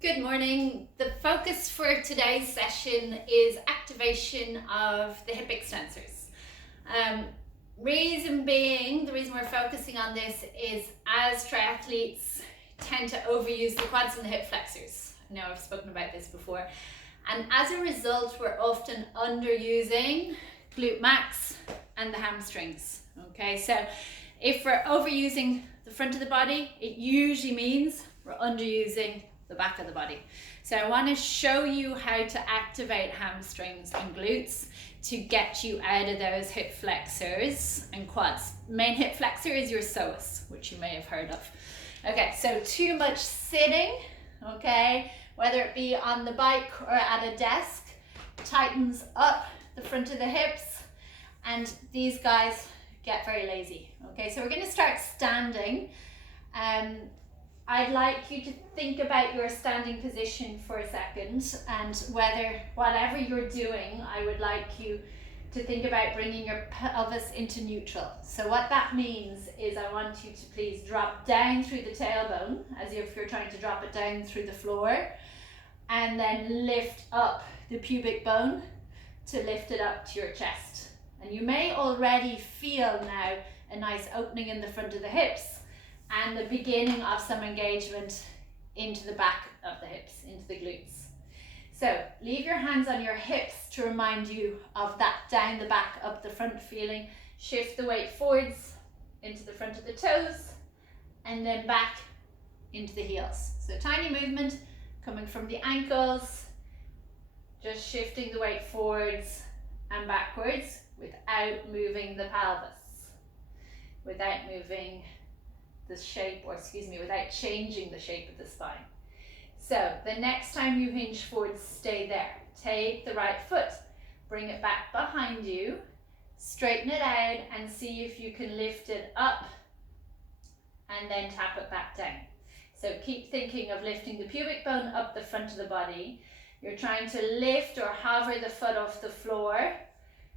Good morning. The focus for today's session is activation of the hip extensors. Reason being, the reason we're focusing on this is as triathletes tend to overuse the quads and the hip flexors. I know I've spoken about this before. And as a result, we're often underusing glute max and the hamstrings. Okay, so if we're overusing the front of the body, it usually means we're underusing the back of the body. So I want to show you how to activate hamstrings and glutes to get you out of those hip flexors and quads. Main hip flexor is your psoas, which you may have heard of. Okay, so too much sitting, okay, whether it be on the bike or at a desk, tightens up the front of the hips, and these guys get very lazy. Okay, so we're going to start standing. I'd like you to think about your standing position for a second, and whatever you're doing, I would like you to think about bringing your pelvis into neutral. So what that means is I want you to please drop down through the tailbone, as if you're trying to drop it down through the floor, and then lift up the pubic bone to lift it up to your chest. And you may already feel now a nice opening in the front of the hips and the beginning of some engagement into the back of the hips, into the glutes. So leave your hands on your hips to remind you of that down the back, up the front feeling. Shift the weight forwards into the front of the toes and then back into the heels. So tiny movement coming from the ankles, just shifting the weight forwards and backwards without moving the pelvis, without moving the shape, without changing the shape of the spine. So the next time you hinge forward, stay there. Take the right foot, bring it back behind you, straighten it out and see if you can lift it up and then tap it back down. So keep thinking of lifting the pubic bone up the front of the body. You're trying to lift or hover the foot off the floor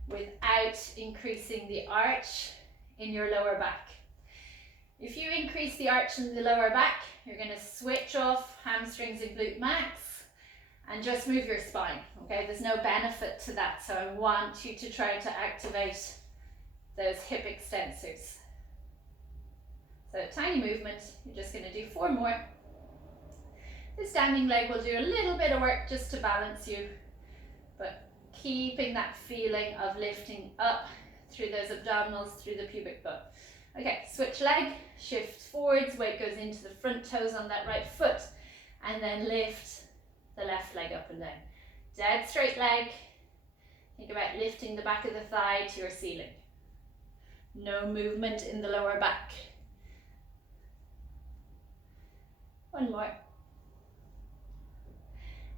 without increasing the arch in your lower back. If you increase the arch in the lower back, you're going to switch off hamstrings and glute max and just move your spine. Okay, there's no benefit to that, so I want you to try to activate those hip extensors. So tiny movement, you're just going to do 4 more. The standing leg will do a little bit of work just to balance you, but keeping that feeling of lifting up through those abdominals, through the pubic bone. Okay, switch leg, shift forwards, weight goes into the front toes on that right foot, and then lift the left leg up and down. Dead straight leg, think about lifting the back of the thigh to your ceiling. No movement in the lower back. 1 more.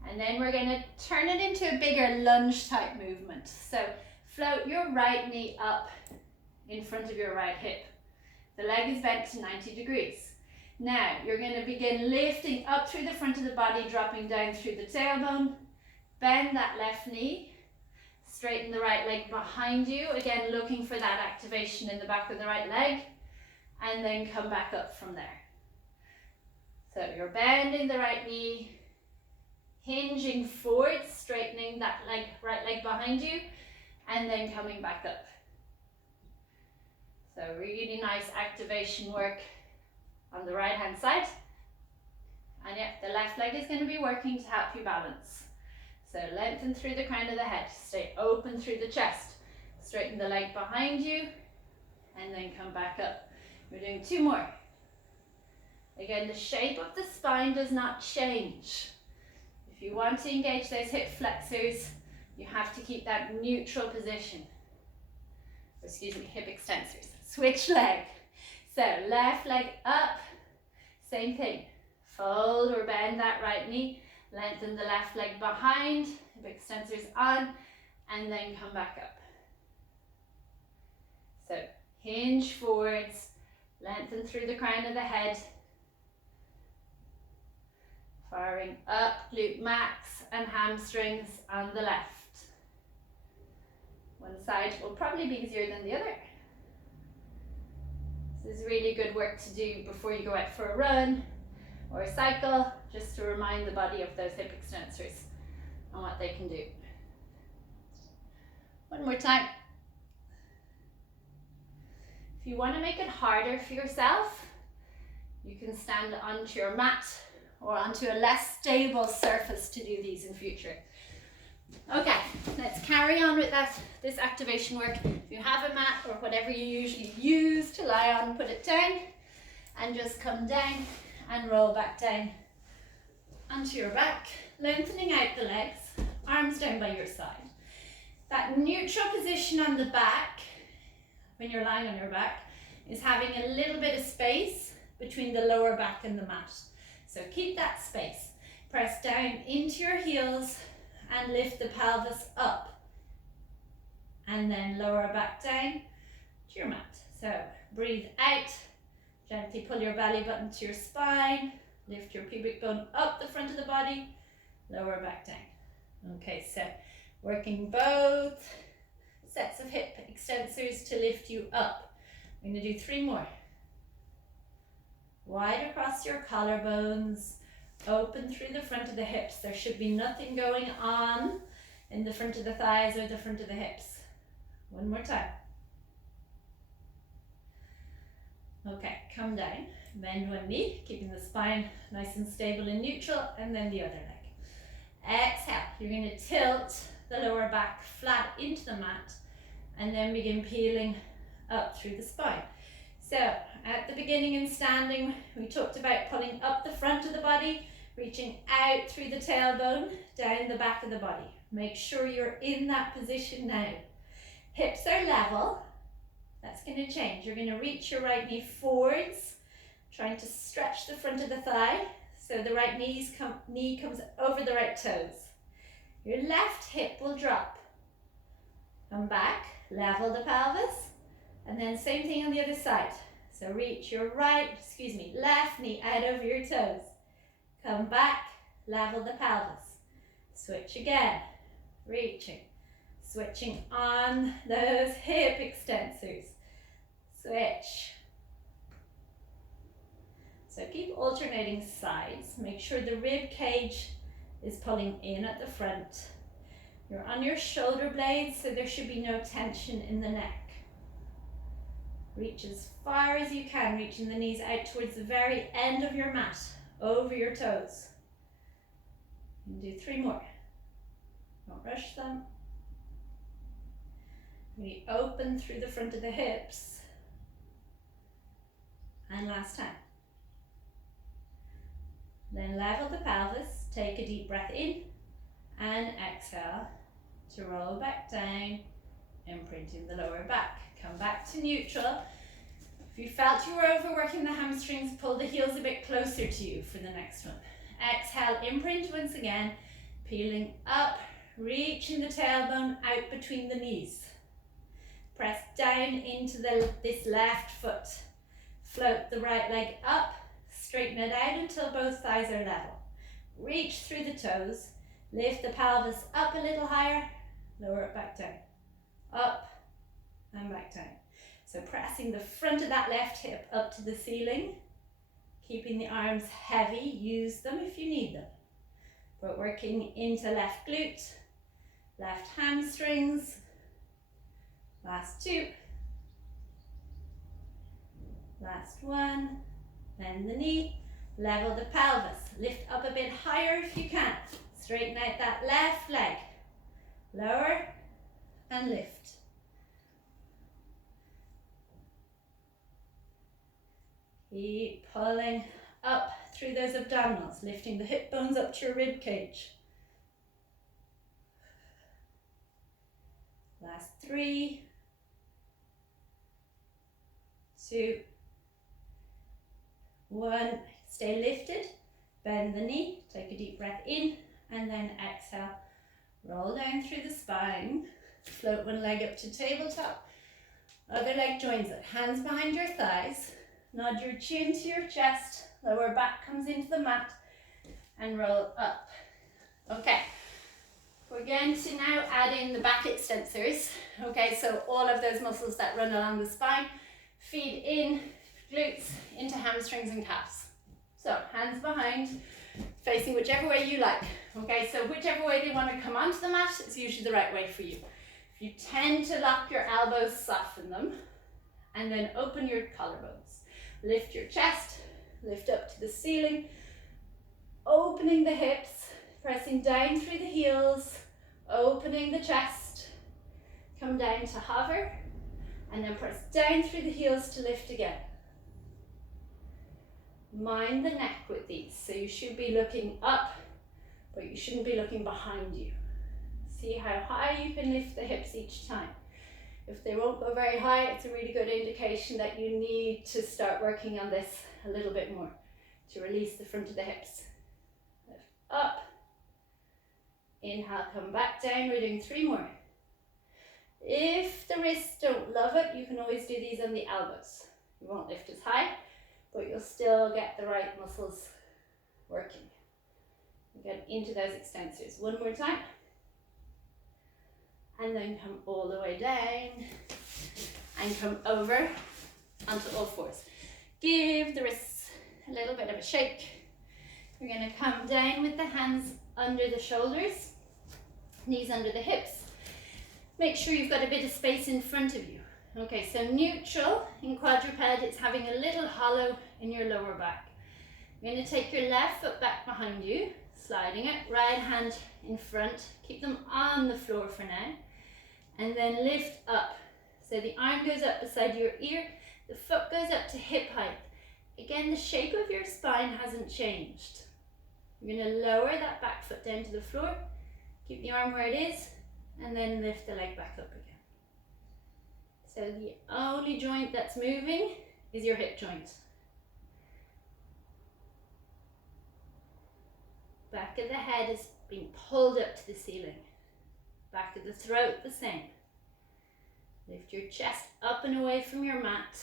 And then we're going to turn it into a bigger lunge type movement. So float your right knee up in front of your right hip. The leg is bent to 90 degrees. Now you're going to begin lifting up through the front of the body, dropping down through the tailbone. Bend that left knee. Straighten the right leg behind you. Again, looking for that activation in the back of the right leg. And then come back up from there. So you're bending the right knee, hinging forward, straightening that right leg behind you, and then coming back up. So really nice activation work on the right hand side. And yeah, the left leg is going to be working to help you balance. So lengthen through the crown of the head, stay open through the chest, straighten the leg behind you, and then come back up. We're doing 2 more. Again, the shape of the spine does not change. If you want to engage those hip flexors, you have to keep that neutral position. Hip extensors. Switch leg. So left leg up, same thing. Fold or bend that right knee, lengthen the left leg behind, hip extensors on, and then come back up. So hinge forwards, lengthen through the crown of the head, firing up glute max and hamstrings on the left. One side will probably be easier than the other. This is really good work to do before you go out for a run or cycle, just to remind the body of those hip extensors and what they can do. One more time. If you want to make it harder for yourself, you can stand onto your mat or onto a less stable surface to do these in future. Okay, let's carry on with this activation work. If you have a mat or whatever you usually use to lie on, put it down and just come down and roll back down onto your back, lengthening out the legs, arms down by your side. That neutral position on the back, when you're lying on your back, is having a little bit of space between the lower back and the mat. So keep that space. Press down into your heels and lift the pelvis up. And then lower back down to your mat. So breathe out, gently pull your belly button to your spine, lift your pubic bone up the front of the body, lower back down. Okay, so working both sets of hip extensors to lift you up. I'm going to do 3 more. Wide across your collarbones, open through the front of the hips. There should be nothing going on in the front of the thighs or the front of the hips. One more time. Okay, come down, bend one knee, keeping the spine nice and stable and neutral, and then the other leg. Exhale, you're going to tilt the lower back flat into the mat and then begin peeling up through the spine. So at the beginning in standing, we talked about pulling up the front of the body, reaching out through the tailbone, down the back of the body. Make sure you're in that position now. Hips are level. That's going to change. You're going to reach your right knee forwards, trying to stretch the front of the thigh so the right knee comes over the right toes. Your left hip will drop. Come back, level the pelvis, and then same thing on the other side. So reach your left knee out over your toes. Come back, level the pelvis. Switch again, reaching, switching on those hip extensors. Switch. So keep alternating sides. Make sure the rib cage is pulling in at the front. You're on your shoulder blades, so there should be no tension in the neck. Reach as far as you can, reaching the knees out towards the very end of your mat, over your toes. And do 3 more. Don't rush them. We open through the front of the hips. And last time. Then level the pelvis, take a deep breath in, and exhale to roll back down, imprinting the lower back. Come back to neutral. If you felt you were overworking the hamstrings, pull the heels a bit closer to you for the next one. Exhale, imprint once again, peeling up, reaching the tailbone out between the knees. Press down into this left foot. Float the right leg up, straighten it out until both thighs are level. Reach through the toes, lift the pelvis up a little higher, lower it back down. Up and back down. So pressing the front of that left hip up to the ceiling, keeping the arms heavy, use them if you need them. But working into left glute, left hamstrings. Last 2. Last 1. Bend the knee, level the pelvis, lift up a bit higher if you can. Straighten out that left leg. Lower and lift. Keep pulling up through those abdominals, lifting the hip bones up to your rib cage. Last 3, 2, 1. Stay lifted, bend the knee, take a deep breath in, and then exhale. Roll down through the spine, float one leg up to tabletop, other leg joins it, hands behind your thighs, nod your chin to your chest, lower back comes into the mat, and roll up. Okay, we're going to now add in the back extensors. Okay, so all of those muscles that run along the spine, feed in, glutes into hamstrings and calves. So hands behind, facing whichever way you like. Okay, so whichever way they want to come onto the mat is usually the right way for you. If you tend to lock your elbows, soften them, and then open your collarbones. Lift your chest, lift up to the ceiling, opening the hips, pressing down through the heels, opening the chest, come down to hover, and then press down through the heels to lift again. Mind the neck with these, so you should be looking up, but you shouldn't be looking behind you. See how high you can lift the hips each time. If they won't go very high, it's a really good indication that you need to start working on this a little bit more to release the front of the hips. Lift up, inhale, come back down. We're doing 3 more. If the wrists don't love it, you can always do these on the elbows. You won't lift as high, but you'll still get the right muscles working. Get into those extensors. 1 more time. And then come all the way down and come over onto all fours. Give the wrists a little bit of a shake. You're going to come down with the hands under the shoulders, knees under the hips. Make sure you've got a bit of space in front of you. Okay, so neutral in quadruped, it's having a little hollow in your lower back. You're going to take your left foot back behind you, sliding it, right hand in front. Keep them on the floor for now. And then lift up. So the arm goes up beside your ear, the foot goes up to hip height. Again, the shape of your spine hasn't changed. You're going to lower that back foot down to the floor, keep the arm where it is, and then lift the leg back up again. So the only joint that's moving is your hip joint. Back of the head is being pulled up to the ceiling. Back of the throat the same. Lift your chest up and away from your mat.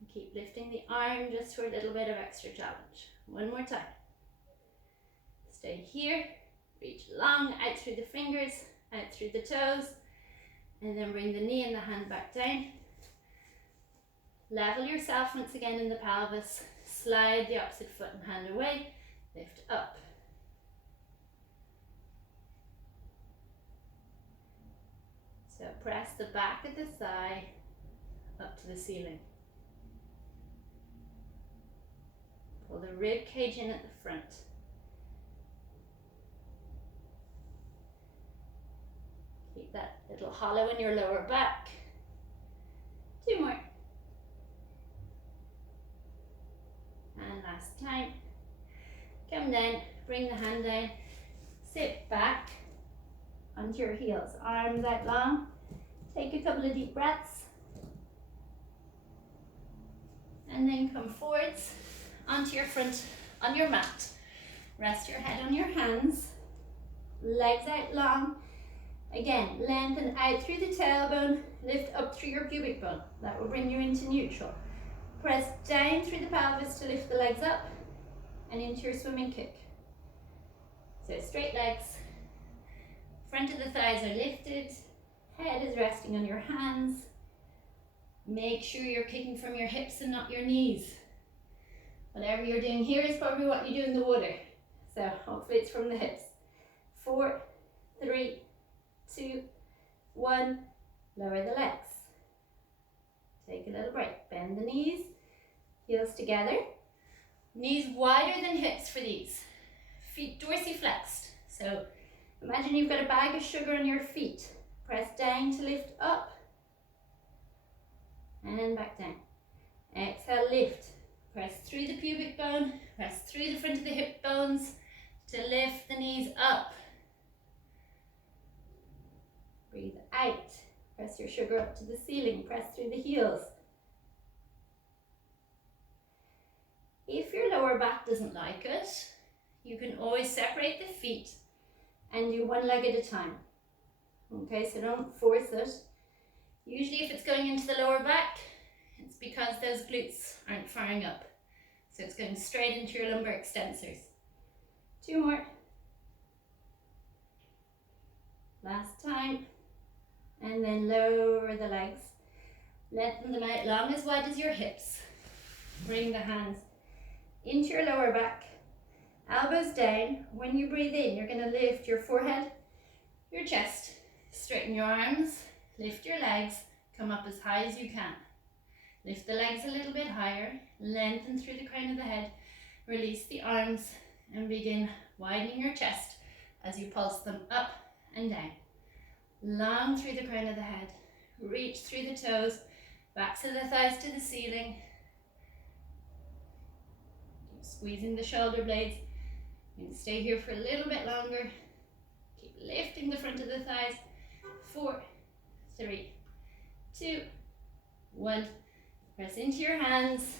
And keep lifting the arm just for a little bit of extra challenge. 1 more time. Stay here. Reach long out through the fingers, out through the toes. And then bring the knee and the hand back down. Level yourself once again in the pelvis. Slide the opposite foot and hand away. Lift up. So press the back of the thigh up to the ceiling. Pull the rib cage in at the front. Keep that little hollow in your lower back. 2 more. And last time. Come down, bring the hand down, sit back onto your heels, arms out long. Take a couple of deep breaths. And then come forwards onto your front, on your mat. Rest your head on your hands, legs out long. Again, lengthen out through the tailbone, lift up through your pubic bone. That will bring you into neutral. Press down through the pelvis to lift the legs up and into your swimming kick. So straight legs, front of the thighs are lifted, head is resting on your hands. Make sure you're kicking from your hips and not your knees. Whatever you're doing here is probably what you do in the water. So hopefully it's from the hips. 4, 3, 2, 1, lower the legs. Take a little break, bend the knees, heels together. Knees wider than hips for these. Feet dorsiflexed. So imagine you've got a bag of sugar on your feet. Press down to lift up. And back down. Exhale, lift. Press through the pubic bone. Press through the front of the hip bones to lift the knees up. Breathe out. Press your sugar up to the ceiling. Press through the heels. If your lower back doesn't like it, you can always separate the feet and do 1 leg at a time. Okay, so don't force it. Usually if it's going into the lower back, it's because those glutes aren't firing up. So it's going straight into your lumbar extensors. 2 more. Last time. And then lower the legs. Lengthen them out long as wide as your hips. Bring the hands into your lower back, elbows down. When you breathe in, you're going to lift your forehead, your chest, straighten your arms, lift your legs, come up as high as you can. Lift the legs a little bit higher, lengthen through the crown of the head, release the arms, and begin widening your chest as you pulse them up and down. Long through the crown of the head, reach through the toes, backs of the thighs to the ceiling. Keep squeezing the shoulder blades. You can stay here for a little bit longer. Keep lifting the front of the thighs. 4, 3, 2, 1. Press into your hands.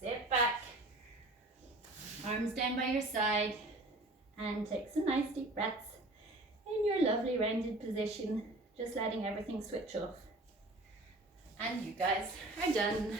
Sit back. Arms down by your side. And take some nice deep breaths in your lovely rounded position, just letting everything switch off. And you guys are done.